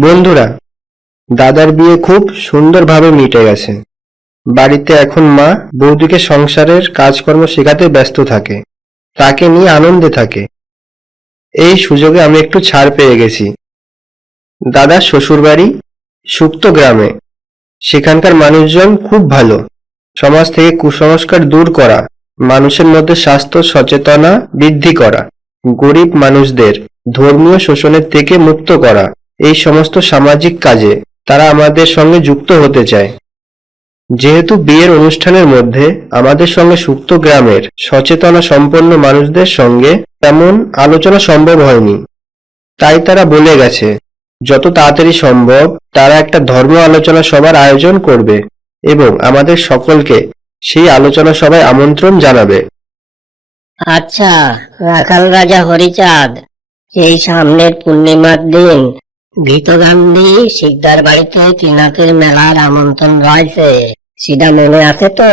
বন্ধুরা, দাদার বিয়ে খুব সুন্দরভাবে মিটে গেছে। বাড়িতে এখন মা বৌদিকে সংসারের কাজকর্ম শেখাতে ব্যস্ত থাকে, তাকে নিয়ে আনন্দে থাকে। এই সুযোগে আমি একটু ছাড় পেয়ে গেছি। দাদার শ্বশুরবাড়ি সুক্ত গ্রামে। সেখানকার মানুষজন খুব ভালো। সমাজ থেকে কুসংস্কার দূর করা, মানুষের মধ্যে স্বাস্থ্য সচেতনা বৃদ্ধি করা, গরিব মানুষদের ধর্মীয় শোষণের থেকে মুক্ত করা। এই সমস্ত সামাজিক কাজে তারা আমাদের সঙ্গে যুক্ত হতে চায়। যেহেতু বিয়ের অনুষ্ঠানের মধ্যে আমাদের সঙ্গে সুক্ত গ্রামের সচেতনা সম্পন্ন মানুষদের সঙ্গে তেমন আলোচনা সম্ভব হয়নি। তাই তারা বলে গেছে, যত তাড়াতাড়ি সম্ভব তারা একটা ধর্ম আলোচনা সভার আয়োজন করবে এবং আমাদের সকলকে সেই আলোচনা সভায় আমন্ত্রণ জানাবে। আচ্ছা রাখাল রাজা হরিচাঁদ, এই সামনের পূর্ণিমার দিন ভীত গান্ধী সিকদার বাড়িতে ত্রিনাথের মেলার আমন্ত্রণ রয়েছে। সেটা মনে আছে তো?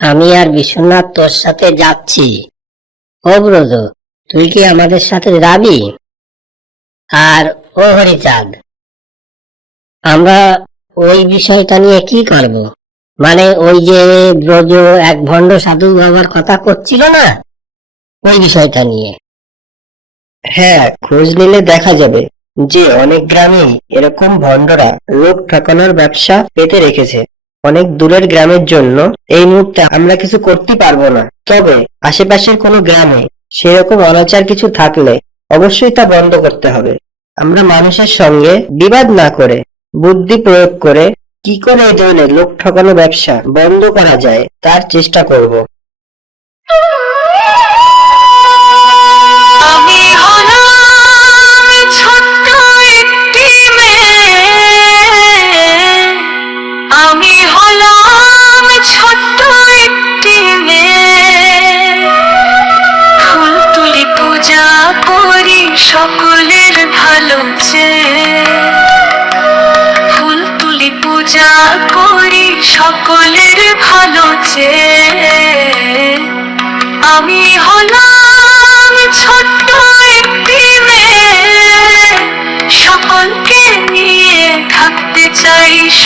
আমি আর বিশ্বনাথ তোর সাথে যাচ্ছি। ও ব্রজ, তুই কি আমাদের সাথে যাবি? আর ও হরিচাঁদ, আমরা ওই বিষয়টা নিয়ে কি করব? মানে ওই যে ব্রজ এক ভণ্ড সাধু বাবার কথা করছিল না? ওই বিষয়টা নিয়ে। হ্যাঁ খোঁজ নিলে দেখা যাবে। যে অনেক গ্রামে এরকম ভণ্ডরা লোক ঠকানোর ব্যবসা পেতে রেখেছে। অনেক দূরের গ্রামের জন্য এই মুহূর্তে আমরা কিছু করতে পারব না। তবে আশেপাশের কোনো গ্রামে সেরকম অনাচার কিছু থাকলে অবশ্যই তা বন্ধ করতে হবে। আমরা মানুষের সঙ্গে বিবাদ না করে বুদ্ধি প্রয়োগ করে কি করে এই ধরনের লোক ঠকানো ব্যবসা বন্ধ করা যায় তার চেষ্টা করব। আমি হলাম ছোট্ট একটি মেয়ে। ফুল তুলি পূজা করি সকলের ভালো চেয়ে ফুল তুলি পূজা করি সকলের ভালো চেয়ে আমি হলাম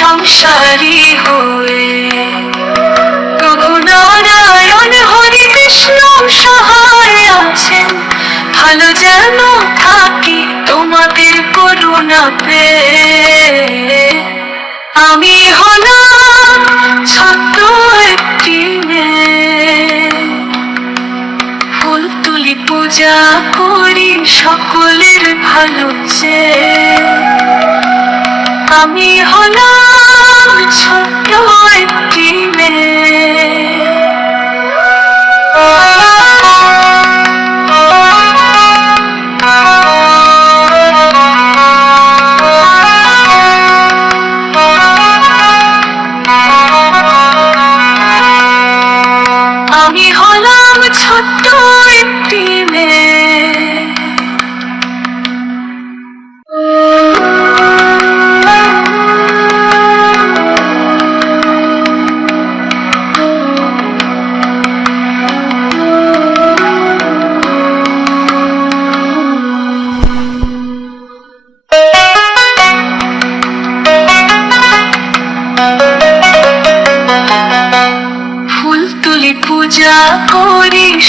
সংসারী হয়ে। প্রভু নারায়ণ হরি কৃষ্ণ সহায় আছেন। ভালো যেন থাকি তোমাদের করুণা পেয়ে। আমি হলাম ছোট্ট একটি মেয়ে। ফুল তুলি পূজা করি সকলের ভালো চেয়ে। আমি হলাম ছোট্ট একটি আমি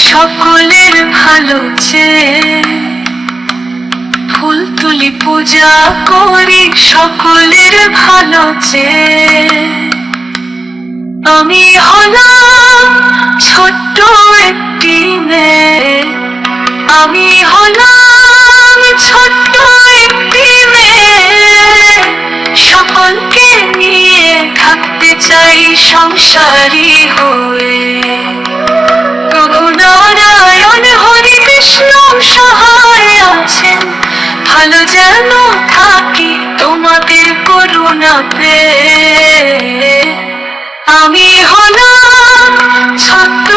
সকলের ভালো চেয়ে ফুল তুলি পূজা করি সকলের ভালো চেয়ে। আমি হলাম ছোট্ট একটি মেয়ে। আমি হলাম ছোট্ট একটি মেয়ে। সকলকে নিয়ে থাকতে চাই সংসারী হয়ে। নারায়ণ, হরি কৃষ্ণ, সহায় আছেন। ভালো যেন থাকি তোমাদের করুণা আমি হলাম ছোট্ট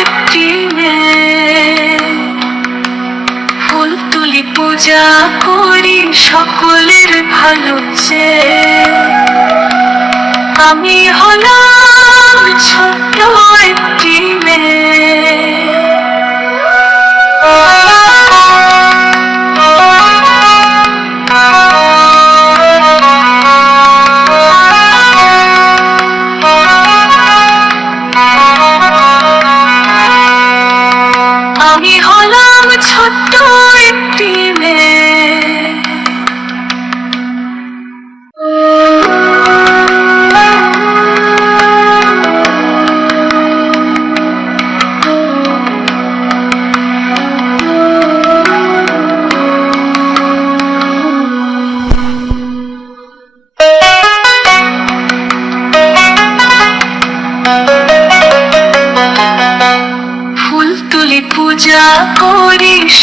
একটি মেয়ে। ফুল তুলি পূজা করি সকলের ভালো চেয়ে আমি হলাম ছোট্ট একটি মেয়ে। করি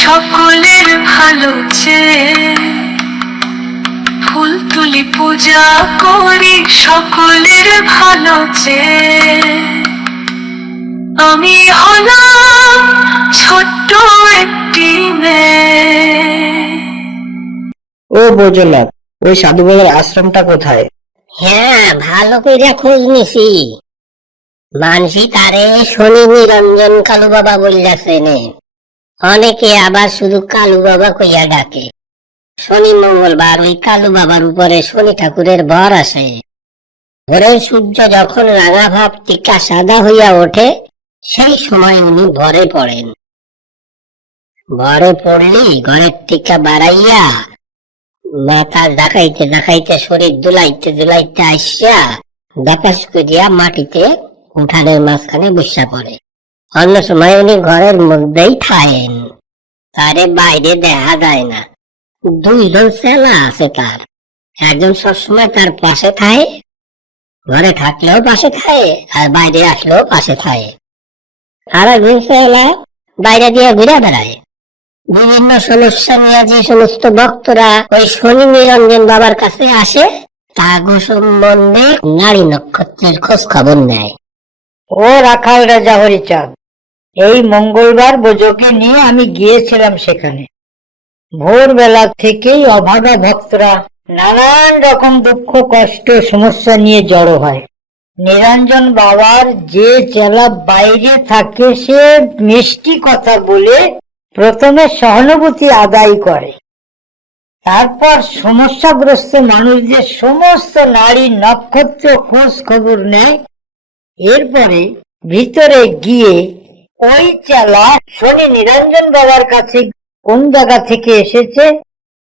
সকলের ভালো চেয়ে ফুল তুলি পূজা করি সকলের ভালো চেয়ে। আমি হলাম ছোট্ট একটি মেয়ে। ও বৈজনাথ ওই সাধু বাবার আশ্রমটা কোথায়? হ্যাঁ ভালো করে খোঁজ নিছি। মানসি তারে শনি নিরঞ্জন কালু বাবা বললাছে নে অনেকে আবার শুধু কালু বাবা কইয়া ডাকে। শনি মঙ্গলবার ওই কালু বাবার উপরে শনি ঠাকুরের ভর আসে। ভোরের সূর্য যখন রাঙা ভাব টিকা সাদা হইয়া ওঠে, সেই সময় উনি ভরে পড়েন। ভরে পড়লি ঘরের টিকা বাড়াইয়া মাথা দেখাইতে দেখাইতে শরীর দুলাইতে দুলাইতে আসিয়া দাপাস করিয়া মাটিতে উঠানের মাঝখানে বসা পড়ে। অন্য সময় উনি ঘরের মধ্যেই থাকেন। তারে বাইরে দেখা যায় না। দুইজন সেলা আছে তার। একজন সবসময় তার পাশে থাকে, ঘরে থাকলেও পাশে থাকে আর বাইরে আসলেও পাশে থাকে। আর একজন সেলা বাইরে দিয়ে ঘুরে বেড়ায়। বিভিন্ন সমস্যা নিয়ে যে সমস্ত ভক্তরা ওই শনি নিরঞ্জন বাবার কাছে আসে তাগো সম্বন্ধে নারী নক্ষত্রের খোঁজ খবর নেয়। ও রাখাল রাজা হরিচাঁদ এই মঙ্গলবার বোঝকে নিয়ে আমি গিয়েছিলাম সেখানে। ভোরবেলা থেকেই অভাগা ভক্তরা নানান রকম দুঃখ, কষ্ট, সমস্যা নিয়ে জড়ো হয়। নিরঞ্জন বাবার যে চেলা বাইরে থাকে, সে মিষ্টি কথা বলে প্রথমে সহানুভূতি আদায় করে। তারপর সমস্যাগ্রস্ত মানুষদের সমস্ত নারী নক্ষত্র খোঁজ খবর নেয়। এরপরে ভিতরে গিয়ে ওই চেলা শনি নিরঞ্জন বাবার কাছে কোন জায়গা থেকে এসেছে?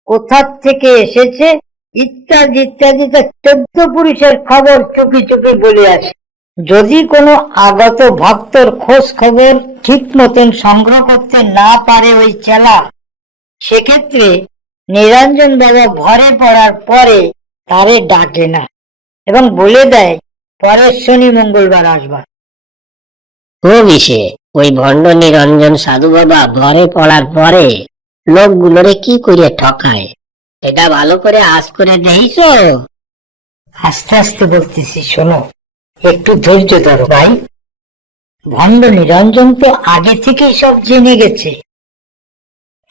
কোথা থেকে এসেছে? ইত্যাদি ইত্যাদি। চোদ্দ পুরুষের খবর চুপি চুপি বলে আসে। যদি কোনো আগত ভক্তর খোঁজ খবর ঠিক মতন সংগ্রহ করতে না পারে ওই চেলা, সেক্ষেত্রে নিরঞ্জন বাবা ভরে পড়ার পরে তারে ডাকে না। এবং বলে দেয়, পরের শনি মঙ্গলবার আসবা ও বিষে ওই ভণ্ড নিরঞ্জন সাধু বাবা ঘরে পড়ার পরে লোকগুলোরে কি করে ঠকায়? এটা ভালো করে আজ করে দেইছ আস্তে আস্তে বলতেছি, শোনো, একটু ধৈর্য ধরো ভাই। ভণ্ড নিরঞ্জন তো আগে থেকেই সব জেনে গেছে।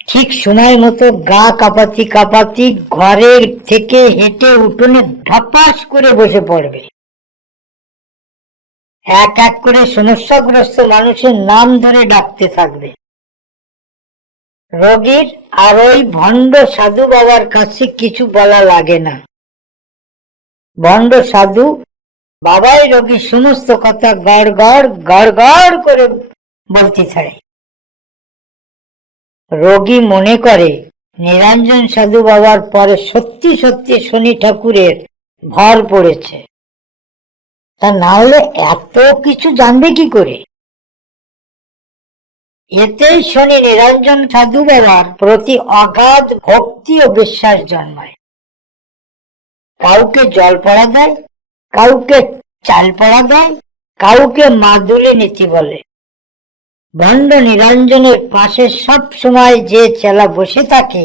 ঠিক সময় মতো গা কাপাতি কাপাতি ঘরের থেকে হেঁটে উঠোনে ধপাস করে বসে পড়বে। এক এক করে সমস্যাগ্রস্ত মানুষের নাম ধরে ডাকতে থাকবে। রোগীর আর ওই ভণ্ড সাধু বাবার কাছে কিছু বলা লাগে না। ভণ্ড সাধু বাবাই রোগীর সমস্ত কথা গড় গড় গড় গড় করে বলতে থাকে রোগী মনে করে, নিরঞ্জন সাধু বাবার পরে সত্যি সত্যি শনি ঠাকুরের ভর পড়েছে। তা না হলে এত কিছু জানবে কি করে? এতেই শনি নিরঞ্জন সাধু বাবার প্রতি অগাধ ভক্তি ও বিশ্বাস জন্মায়। কাউকে জল পড়া দেয়, কাউকে চাল পড়া দেয়, কাউকে মাদুলে নীতি বলে। ভণ্ড নিরঞ্জনের পাশে সব সময় যে চেলা বসে থাকে,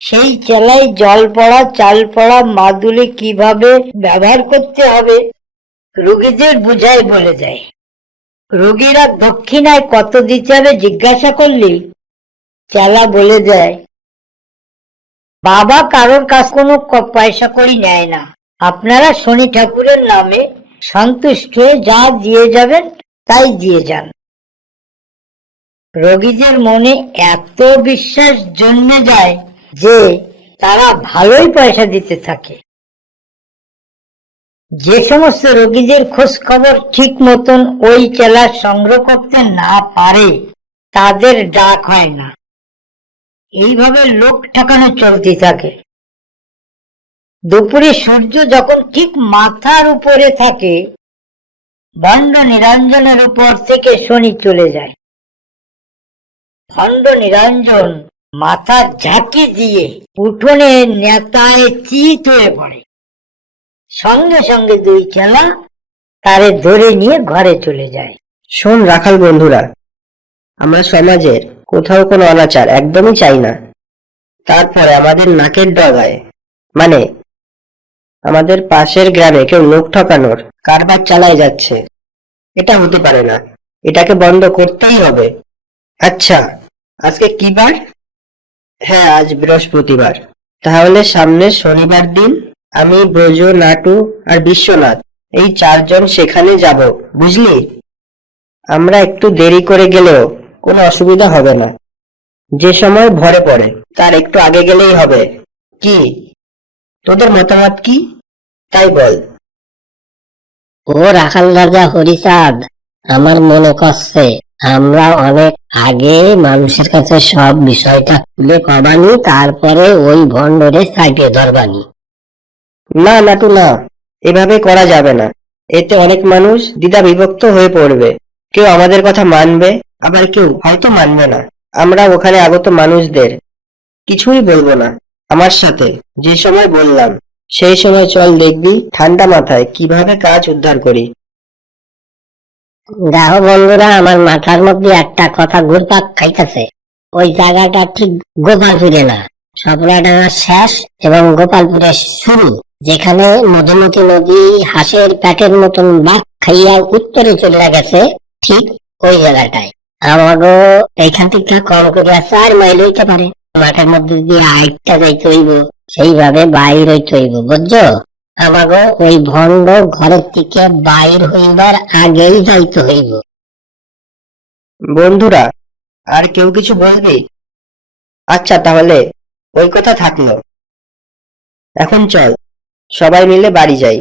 সেই চেলাই জল পড়া, চাল পড়া মাদুলি কীভাবে ব্যবহার করতে হবে রোগীদের বুঝাই বলে দেয়। রোগীরা দক্ষিণায় কত দিতে হবে জিজ্ঞাসা করলে চেলা বলে দেয়, বাবা কারোর কাছ কোনো পয়সা করি নেয় না। আপনারা শনি ঠাকুরের নামে সন্তুষ্ট হয়ে যা দিয়ে যাবেন তাই দিয়ে যান। রোগীদের মনে এত বিশ্বাস জন্মে যায় যে তারা ভালোই পয়সা দিতে থাকে। যে সমস্ত রোগীদের খোঁজ খবর ঠিক মতন ওই চেলা সংগ্রহ করতে না পারে, তাদের ডাক হয় না। এইভাবে লোক ঠেকানো চলতে থাকে। দুপুরে সূর্য যখন ঠিক মাথার উপরে থাকে, ভণ্ড নিরঞ্জনের উপর থেকে শনি চলে যায়। ভণ্ড নিরঞ্জন মাথা ঝাঁকি দিয়ে উঠোনে নেতায় চিত হয়ে পড়ে। সঙ্গে সঙ্গে দুই চেলা তারে ধরে নিয়ে ঘরে চলে যায়। শোন রাখাল বন্ধুরা, আমরা সমাজের কোথাও কোনো অনাচার একদমই চাই না। তারপরে আমাদের নাকের ডগায় মানে আমাদের পাশের গ্রামে কেউ লোক ঠকানোর কারবার চালায় যাচ্ছে। এটা হতে পারে না, এটাকে বন্ধ করতেই হবে। আচ্ছা আজকে কি বার? হ্যাঁ আজ বৃহস্পতিবার। তাহলে সামনের শনিবার দিন আমি ব্রজ, নাটু আর বিশ্বনাথ, এই চারজন সেখানে যাব, বুঝলি? আমরা একটু দেরি করে গেলেও কোনো অসুবিধা হবে না। যে সময় ভরে পড়ে, তার একটু আগে গেলেই হবে। কি? তোদের মতামত কি? তাই বল। ও রাখাল রাজা হরিচাঁদ, আমার মনে করছে আমরা অনেক আগে মানুষের কাছে সব বিষয়টা খুলে কবানি, তারপরে ওই ভণ্ডরে সাইটে ধরবানি। না নাটু না, এভাবে করা যাবে না। এতে অনেক মানুষ দ্বিধা বিভক্ত হয়ে পড়বে। কেউ আমাদের কথা মানবে, আবার কেউ হয়তো মানবে না। আমরা ওখানে আগত মানুষদের কিছুই বলব না। আমার সাথে যে সময় বললাম, সেই সময় চল দেখবি ঠান্ডা মাথায় কীভাবে কাজ উদ্ধার করি। দেখো বন্ধুরা, আমার মাথার মধ্যে একটা কথা ঘুরপাক খাইতেছে। ওই জায়গাটা ঠিক গোপালপুরে না। সপলাডাঙ্গা শেষ এবং গোপালপুরের শুরু। যেখানে মধুমতি নদী হাঁসের প্যাটের মতন বাঘ খাইয়া উত্তরে চলে গেছে, ঠিক ওই জায়গাটায়। আমাগো এইখান থেকে কম করে চার মাইল হইতে পারে। মাঠের মধ্যে দিয়ে আইটটা যাইতে হইব, সেইভাবে বাইর হইতে হইব, বুঝছ? আমাগো ওই ভণ্ড ঘরের থেকে বাইর হইবার আগেই যাইতে হইব। বন্ধুরা, আর কেউ কিছু বলবে? আচ্ছা তাহলে ওই কথা থাকল। এখন চল। সবাই মিলে বাড়ি যাই।